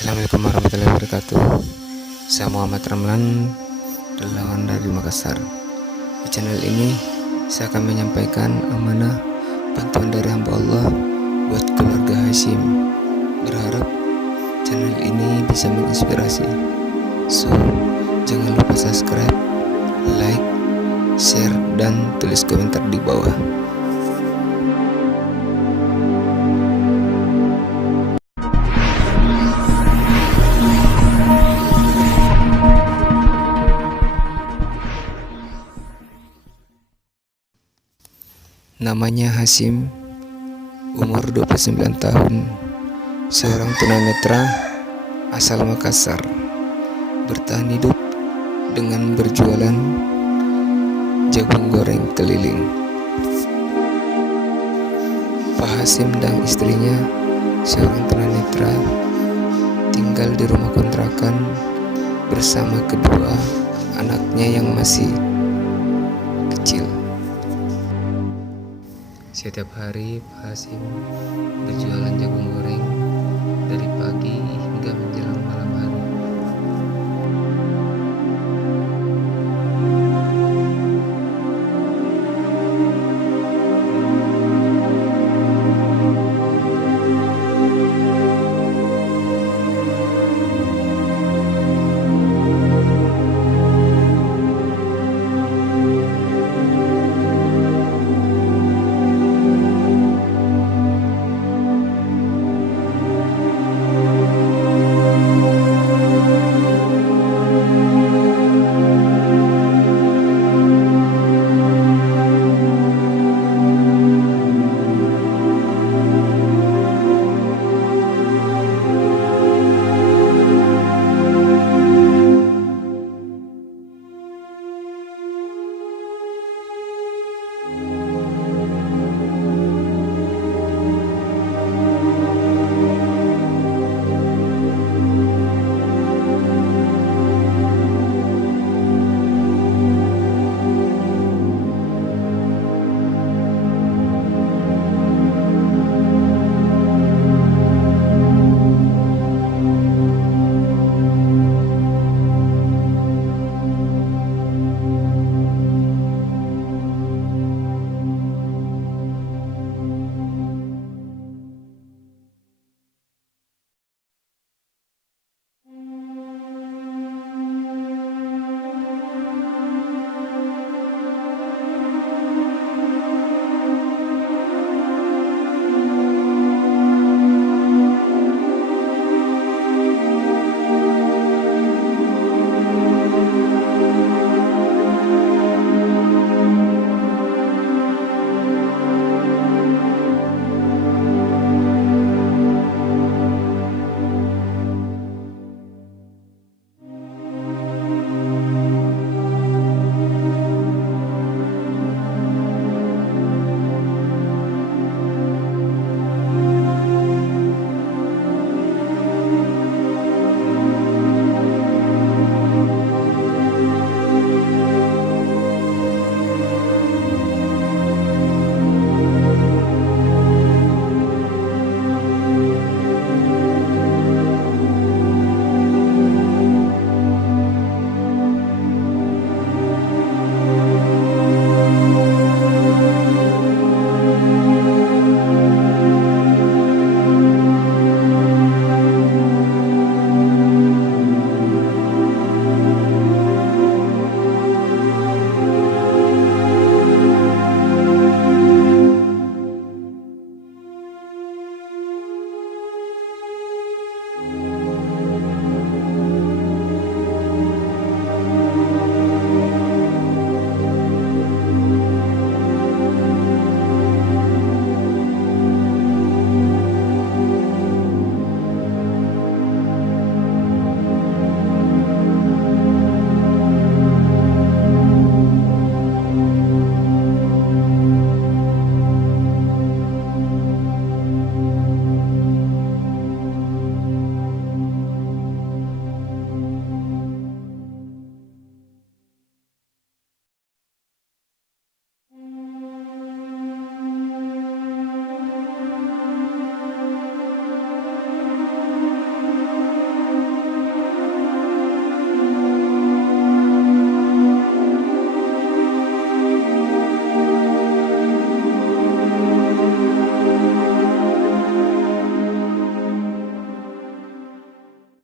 Assalamualaikum warahmatullahi wabarakatuh. Saya Muhammad Ramlan, relawan dari Makassar. Di channel ini saya akan menyampaikan amanah bantuan dari hamba Allah buat keluarga Hashim. Berharap channel ini bisa menginspirasi. So, jangan lupa subscribe, like, share, dan tulis komentar di bawah. Namanya Hashim, umur 29 tahun, seorang tunanetra asal Makassar, bertahan hidup dengan berjualan jagung goreng keliling. Pak Hashim dan istrinya, seorang tunanetra, tinggal di rumah kontrakan bersama kedua anaknya yang masih kecil. Setiap hari Pak Hashim berjualan jagung goreng